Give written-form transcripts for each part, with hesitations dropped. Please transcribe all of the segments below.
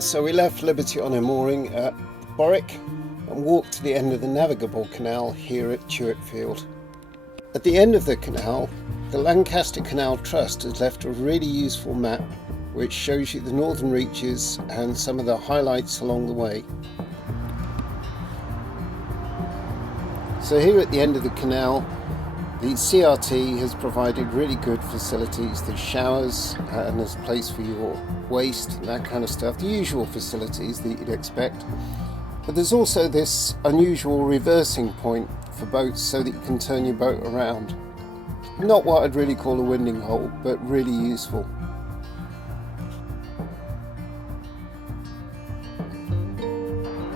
So we left Liberty on her mooring at Borwick and walked to the end of the navigable canal here at Tuitfield. At the end of the canal, the Lancaster Canal Trust has left a really useful map which shows you the northern reaches and some of the highlights along the way. So here at the end of the canal, the CRT has provided really good facilities. There's showers and there's a place for your waste and that kind of stuff, the usual facilities that you'd expect. But there's also this unusual reversing point for boats so that you can turn your boat around. Not what I'd really call a winding hole, but really useful.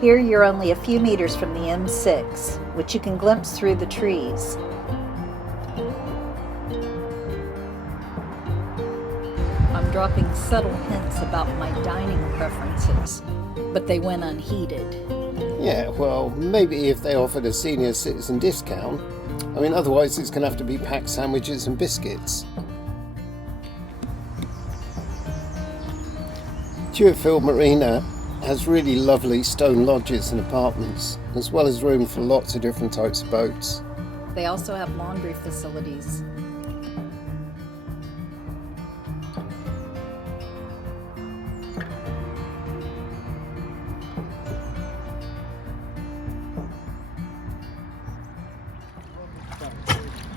Here you're only a few meters from the M6, which you can glimpse through the trees. I'm dropping subtle hints about my dining preferences, but they went unheeded. Yeah, well, maybe if they offered a senior citizen discount. I mean, otherwise it's going to have to be packed sandwiches and biscuits. Tuitfield Marina has really lovely stone lodges and apartments, as well as room for lots of different types of boats. They also have laundry facilities.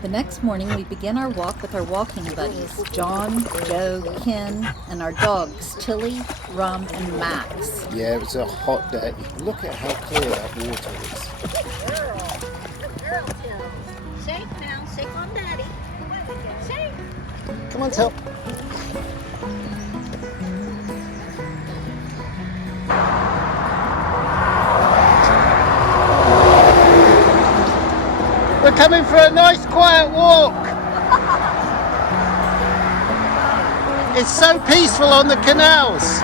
The next morning we begin our walk with our walking buddies, John, Joe, Ken, and our dogs, Tilly, Rum, and Max. Yeah, it was a hot day. Look at how clear that water is. Girl, safe now, safe on daddy. Safe. Come on, Till. We're coming for a nice quiet walk. It's so peaceful on the canals.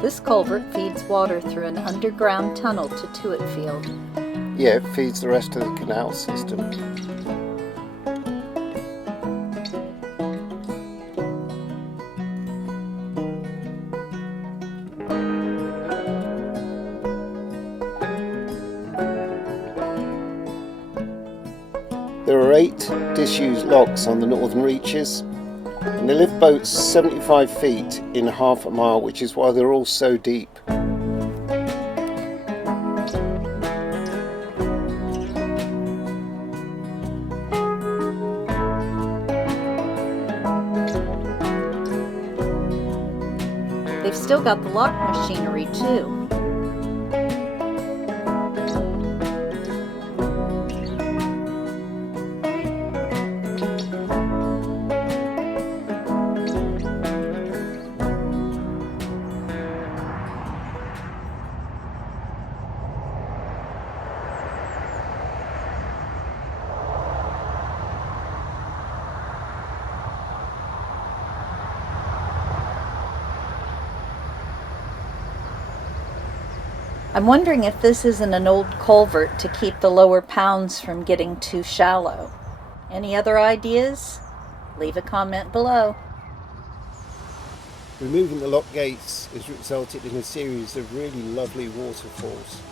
This culvert feeds water through an underground tunnel to Tuitfield. Yeah, it feeds the rest of the canal system. There are 8 disused locks on the northern reaches, and they lift boats 75 feet in half a mile, which is why they're all so deep. They've still got the lock machinery too. I'm wondering if this isn't an old culvert to keep the lower pounds from getting too shallow. Any other ideas? Leave a comment below. Removing the lock gates has resulted in a series of really lovely waterfalls.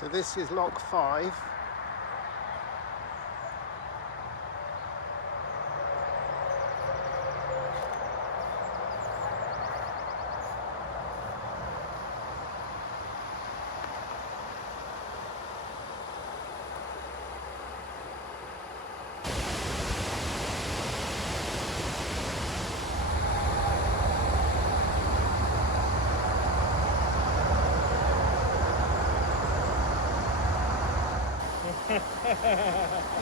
So this is lock 5.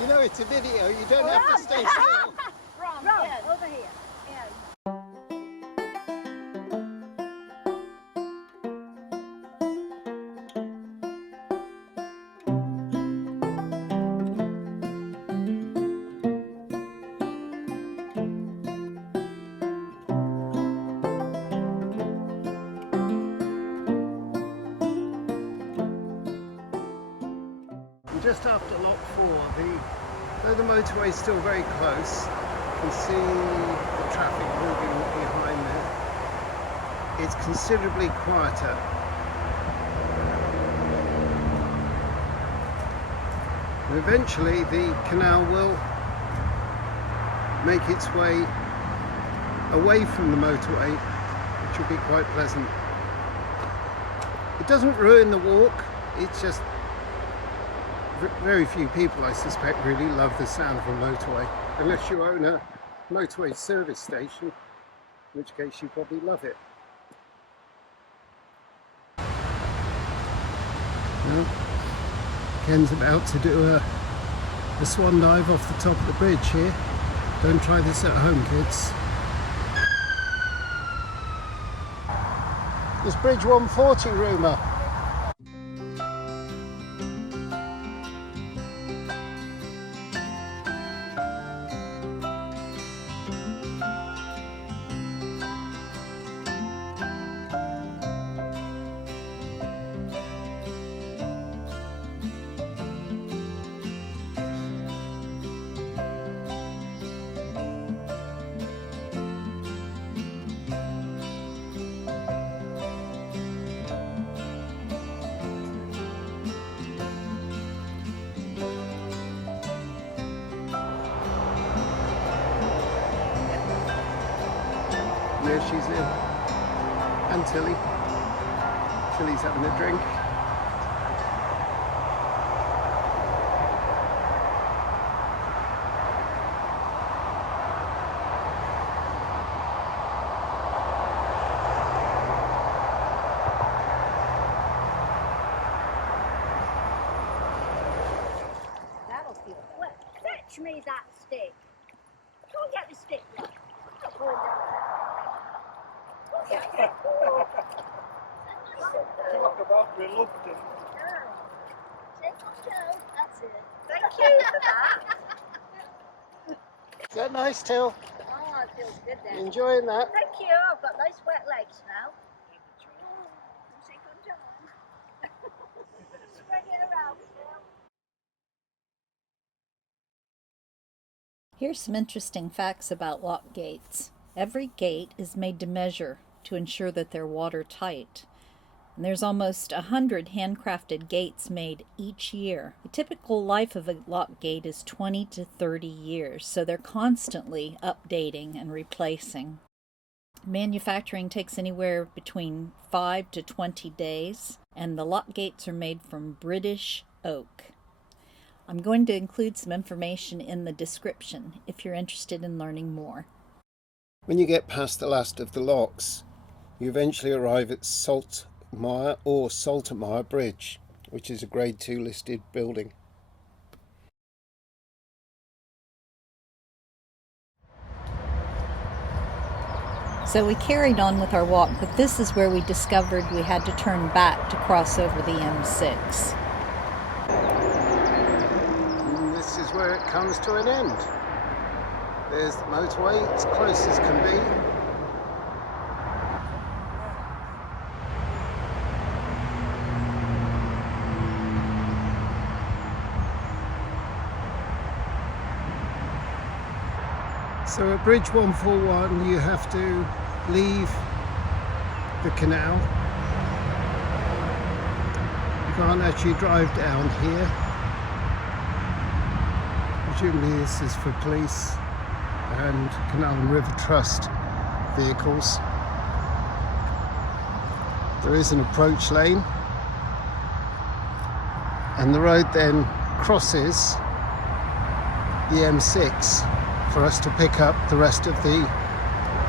You know it's a video, you don't have to stay still. Wrong, over here. Yeah. just after Lock 4. Though the motorway is still very close, you can see the traffic moving behind there. It's considerably quieter. And eventually the canal will make its way away from the motorway, which will be quite pleasant. It doesn't ruin the walk, it's just very few people, I suspect, really love the sound of a motorway, unless you own a motorway service station, in which case you probably love it. Now, Ken's about to do a swan dive off the top of the bridge here. Don't try this at home, kids. This bridge 140, Rumour. There she's in. And Tilly. Tilly's having a drink. That'll feel wet. Fetch me that stick. Go and get the stick, look. Not going down. Talk about reluctant. Shake on toes, that's it. Thank you for that. Is that nice, Till? Oh, it feels good then. Enjoying that? Thank you, I've got nice wet legs now. Shake on toes. Spread it around, Phil. Here's some interesting facts about lock gates. Every gate is made to measure to ensure that they're watertight. And there's almost 100 handcrafted gates made each year. The typical life of a lock gate is 20 to 30 years, so they're constantly updating and replacing. Manufacturing takes anywhere between 5 to 20 days, and the lock gates are made from British oak. I'm going to include some information in the description if you're interested in learning more. When you get past the last of the locks, you eventually arrive at Saltmire or Saltermire Bridge, which is a Grade 2 listed building. So we carried on with our walk, but this is where we discovered we had to turn back to cross over the M6. And this is where it comes to an end. There's the motorway, as close as can be. So at Bridge 141 you have to leave the canal. You can't actually drive down here. Presumably this is for police and Canal and River Trust vehicles. There is an approach lane, and the road then crosses the M6 for us to pick up the rest of the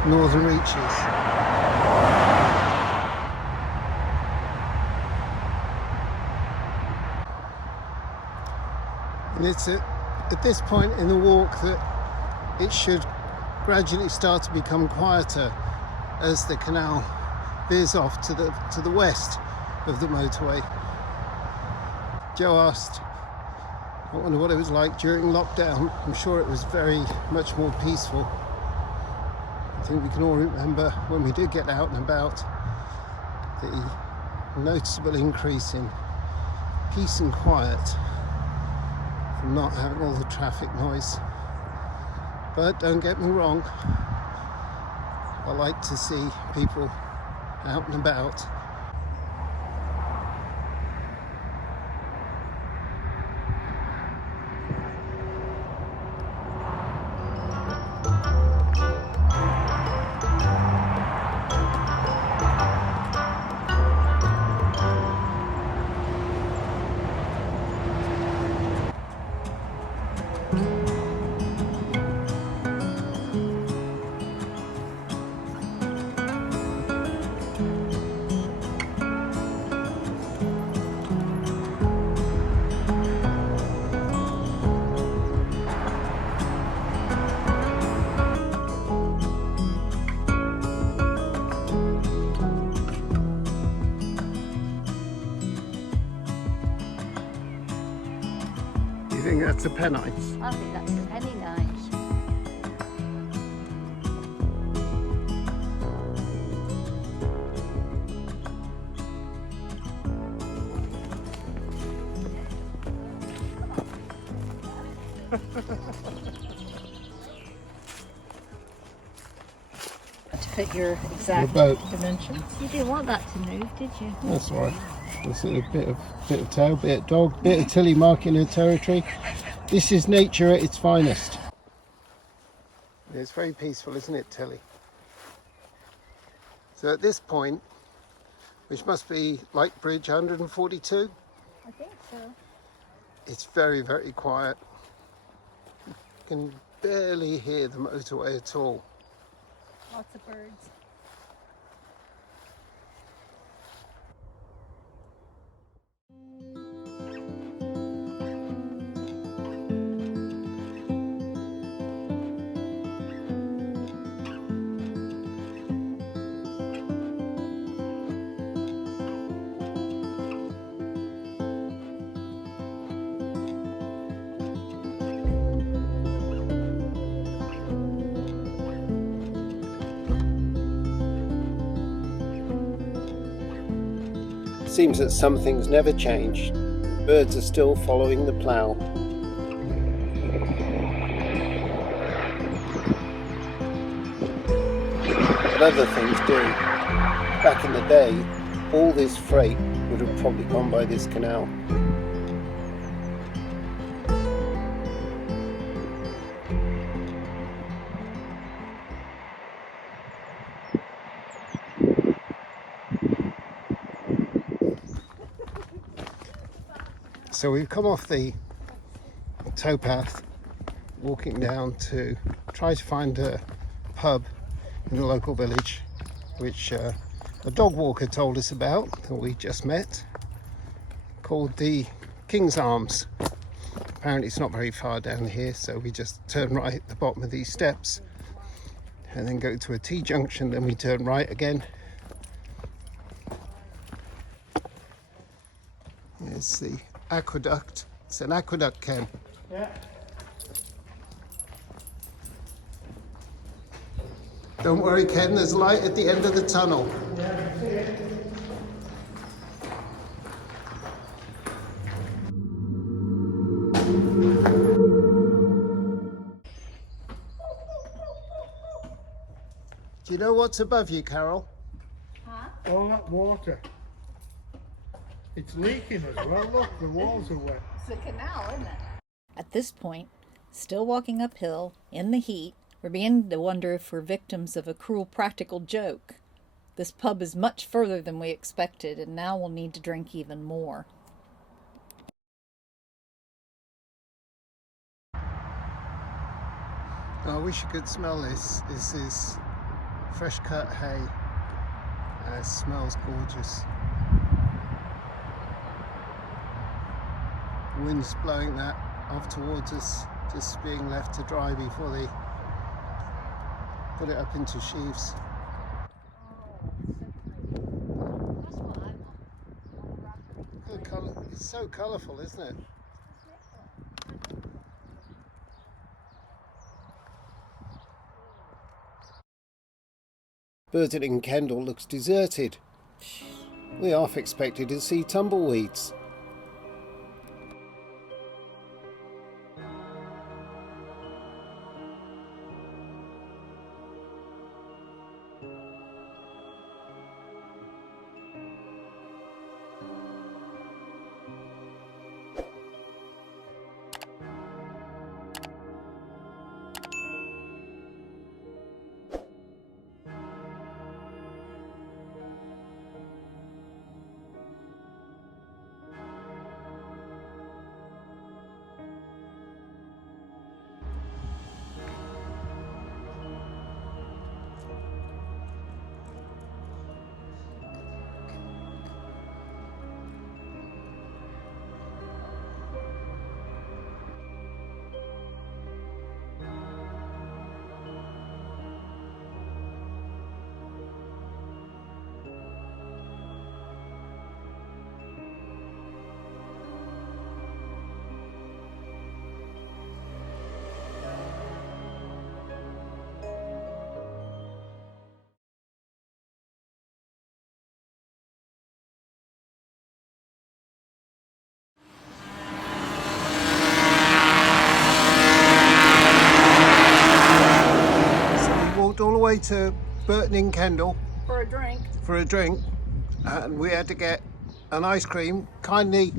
northern reaches. And it's at this point in the walk that it should gradually start to become quieter as the canal veers off to the west of the motorway. Joe asked, I wonder what it was like during lockdown. I'm sure it was very much more peaceful. I think we can all remember when we did get out and about the noticeable increase in peace and quiet from not having all the traffic noise. But don't get me wrong, I like to see people out and about. I think that's a Pennines. I think that's the penny nice. To fit your exact boat. dimensions. You didn't want that to move, did you? That's all right. That's a bit of tail, bit of dog, bit of Tilly marking her territory. This is nature at its finest. It's very peaceful, isn't it, Tilly? So at this point, which must be like bridge 142, I think so. it's very, very quiet. You can barely hear the motorway at all. Lots of birds. Seems that some things never change. Birds are still following the plough. But other things do. Back in the day, all this freight would have probably gone by this canal. So we've come off the towpath, walking down to try to find a pub in the local village, which a dog walker told us about that we just met, called the King's Arms. Apparently it's not very far down here, so we just turn right at the bottom of these steps and then go to a T-junction, then we turn right again. Here's the aqueduct. It's an aqueduct, Ken. Yeah. Don't worry, Ken, there's light at the end of the tunnel. Yeah, I can see it. Do you know what's above you, Carol? All that water. It's leaking as well. Look, the walls are wet. It's a canal, isn't it? At this point, still walking uphill, in the heat, we're beginning to wonder if we're victims of a cruel practical joke. This pub is much further than we expected, and now we'll need to drink even more. I wish you could smell this. This is fresh cut hay. It smells gorgeous. The wind's blowing that off towards us, just being left to dry before they put it up into sheaves. It's so colourful, isn't it? Burton in Kendal looks deserted. We half expected to see tumbleweeds. walked all the way to Burton in Kendal For a drink. for a drink, and we had to get an ice cream kindly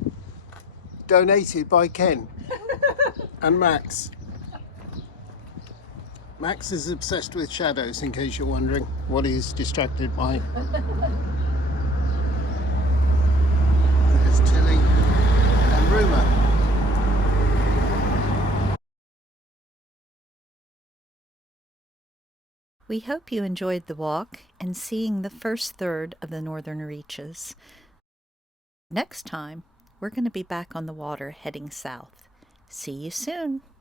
donated by Ken and Max. Max is obsessed with shadows, in case you're wondering what he's distracted by. There's Tilly and Rumour. We hope you enjoyed the walk and seeing the first third of the northern reaches. Next time, we're going to be back on the water heading south. See you soon.